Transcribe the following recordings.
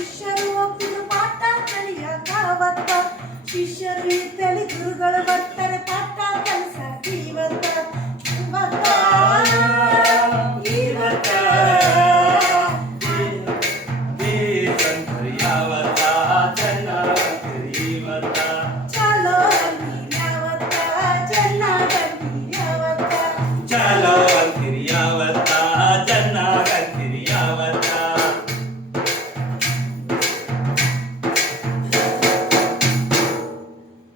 ಶಿಷ್ಯರು ಹೋಗ್ತಿದ್ರು ಪಾಠ ಕಲಿಯಾಕ ಅವತ್ತ ಶಿಷ್ಯರು ಇದ್ದಲ್ಲಿ ಗುರುಗಳು ಬರ್ತಾರೆ ಪಾಠ ಕಲಿಸಾಕ ಇವತ್ತ ಇವತ್ತ ಇವತ್ತ ಚಲೋ ಯಾವತ್ತ ಚೆನ್ನಾಗಿ ಯಾವತ್ತ ಚಲೋ ಅಂತೀರಿ ಯಾವತ್ತ ಚೆನ್ನಾಗಂತೀರಿ ಯಾವತ್ತ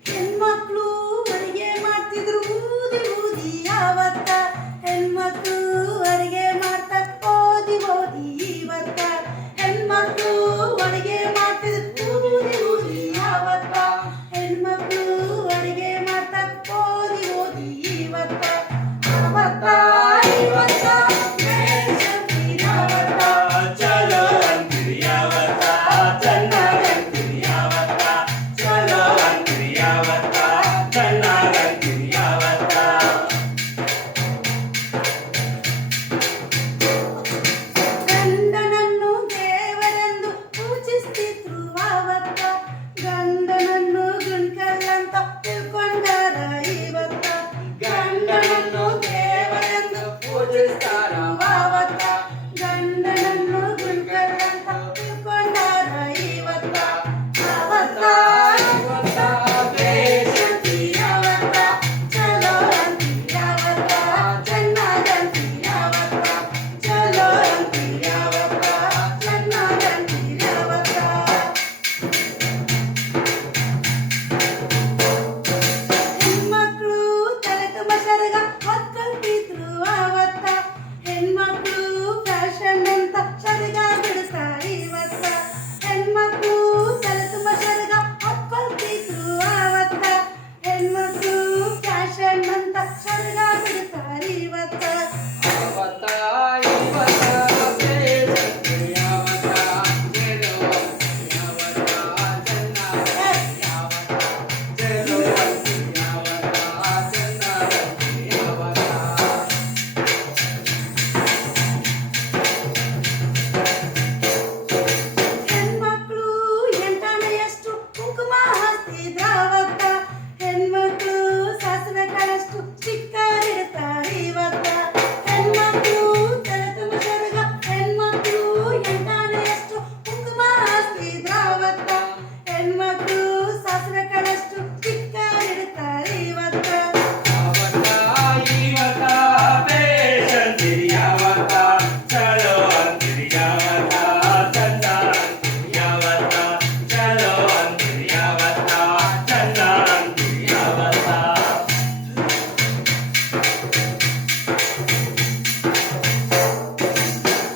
ಹೆಣ್ಮಕ್ಳು ಅಡಿಗೆ ಮಾಡ್ತಿದ್ರು ಊದಿ ಊದಿ ಯಾವತ್ತ ಹೆಣ್ಮಕ್ಳು ಅಡಿಗೆ ಮಾಡ್ತಾ ಓದಿ ಓದಿ ಇವತ್ತ ಹೆಣ್ಮಕ್ಳು ಅಡಿಗೆ ಮಾಡ್ತಿದ್ರು ಊದಿ ಊದಿ ಯಾವತ್ತ ಹೆಣ್ಮಕ್ಳು ಅಡಿಗೆ ಮಾಡ್ತಾ ಓದಿ ಓದಿ ಇವತ್ತ ಅವತ್ತ ಇವತ್ತ ಯಾವತ್ತ ಚಲೋ ಅಂತೀರಿ ಯಾವತ್ತ ಚೆನ್ನಾಗಂತೀರಿ ಯಾವತ್ತ ಚಲೋ ಅಂತೀರಿ ಯಾವತ್ತ ಚೆನ್ನಾಗಂತೀರಿ ಯಾವತ್ತ ಗಂಡನನ್ನು ದೇವರೆಂದು ಪೂಜಿಸ್ತಿದ್ರು ಅವತ್ತ ಗಂಡನನ್ನು ಗುಂಡ್ಕಲ್ಲಂತ ತಿಳ್ಕೊಂಡಾರ ಇವತ್ತ ಗಂಡನನ್ನು ದೇವರೆಂದು ಪೂಜಿಸ್ತಾರ ಅವತ್ತ ಗಂಡನನ್ನು ಗುಂಡ್ಕಲ್ಲಂತ ತಿಳ್ಕೊಂಡಾರ ಇವತ್ತ ಅವತ್ತ ಯಾವತ್ತ ಬೇಷಂತಿ ಯಾವತ್ತ ಚಲೋ ಅಂತಿ ಯಾವತ್ತ ಚೆನ್ನಾಗಂತಿ ಯಾವತ್ತ ಚಲೋ ಅಂತಿ ಯಾವತ್ತ ಚೆನ್ನಾಗಂತಿ ಯಾವತ್ತ ಹೆಣ್ಮಕ್ಳು ತಲೆ ತುಂಬ ಸರಗ ಹೊತ್ಕೊಳ್ತಿದ್ರು ಅವತ್ತ ಹೆಣ್ಮಕ್ಳು ಫ್ಯಾಷನ್ ಅಂತ ಸರಗ ಬಿಡ್ತಾರೆ ಇವತ್ತ ಹೆಣ್ಮಕ್ಳು ತಲೆ ತುಂಬ ಸರಗ ಹೊತ್ಕೊಳ್ತಿದ್ರು ಅವತ್ತ ಹೆಣ್ಮಕ್ಳು ಫ್ಯಾಷನ್ ಅಂತ ಸರಗ ಬಿಡ್ತಾರೆ ಇವತ್ತ ಯಾವತ್ತ ಇವತ್ತ ಬೇಸಂತೀರಿ ಯಾವತ್ತ ಚಲೋ ಅಂತೀರಿ ಯಾವತ್ತ ಚೆನ್ನಾಗಂತೀರಿ ಯಾವತ್ತ ಚಲೋ ಅಂತೀರಿ ಯಾವತ್ತ ಚೆನ್ನಾಗಂತೀರಿ ಯಾವತ್ತ ಹೆಣ್ಮಕ್ಳು ಎಂಟಾಣೆಯಷ್ಟು ಕುಂಕುಮ ಹಚ್ತಿದ್ರಾವತ್ತ ಹೆಣ್ಮಕ್ಳು ಸಾಸಿವೆ ಕಾಳಷ್ಟು ಚಿಕ್ಕರ್ ಇಡ್ತಾರೆ ಇವತ್ತ ಹೆಣ್ಮಕ್ಳು ತಲೆ ತುಂಬ ಸರಗ ಹೆಣ್ಮಕ್ಳು ಎಂಟಾಣೆಯಷ್ಟು ಕುಂಕುಮ ಹಚ್ತಿದ್ರಾವತ್ತ ಹೆಣ್ಮಕ್ಳು ಸಾಸಿವೆ ಕಾಳಷ್ಟು ಚಿಕ್ಕರ್ ಇಡ್ತಾರೆ ಇವತ್ತ ಯಾವತ್ತ ಇವತ್ತ ಬೇಸಂತೀರಿ ಯಾವತ್ತ ಚಲೋ ಅಂತೀರಿ ಯಾವತ್ತ ಚಂದ ಅಂತೀರಿ ಯಾವತ್ತ ಚಲೋ ಅಂತೀರಿ ಯಾವತ್ತ ಚಂದ ಅಂತೀರಿ ಯಾವತ್ತ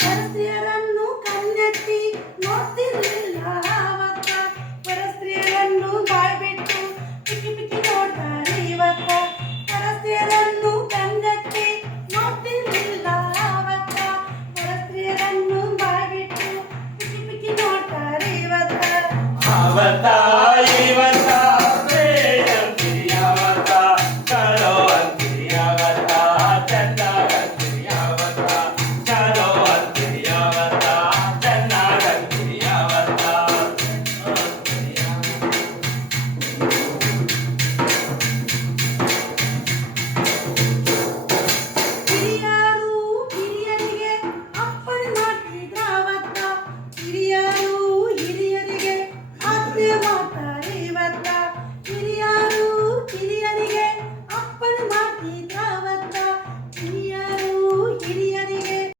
ಪರಸ್ತ್ರೀಯರನ್ನು ಕಣ್ಣೆತ್ತಿ ನೋಡ್ತಿರ್ಲಿಲ್ಲ ಅವತ್ತ ಪರಸ್ತ್ರೀಯರನ್ನು ಬಾಯ್ಬಿಟ್ಟು ಪಿಕ್ಕಿ ಪಿಕ್ಕಿ ನೋಡ್ತಾರೆ ಇವತ್ತ ಪರಸ್ತ್ರೀಯರನ್ನು ಕಣ್ಣೆತ್ತಿ ನೋಡ್ತಿರ್ಲಿಲ್ಲ ಅವತ್ತ ಪರಸ್ತ್ರೀಯರನ್ನು ಬಾಯ್ಬಿಟ್ಟು ಪಿಕ್ಕಿ ಪಿಕ್ಕಿ ನೋಡ್ತಾರೆ ಇವತ್ತ ಯಾವತ್ತ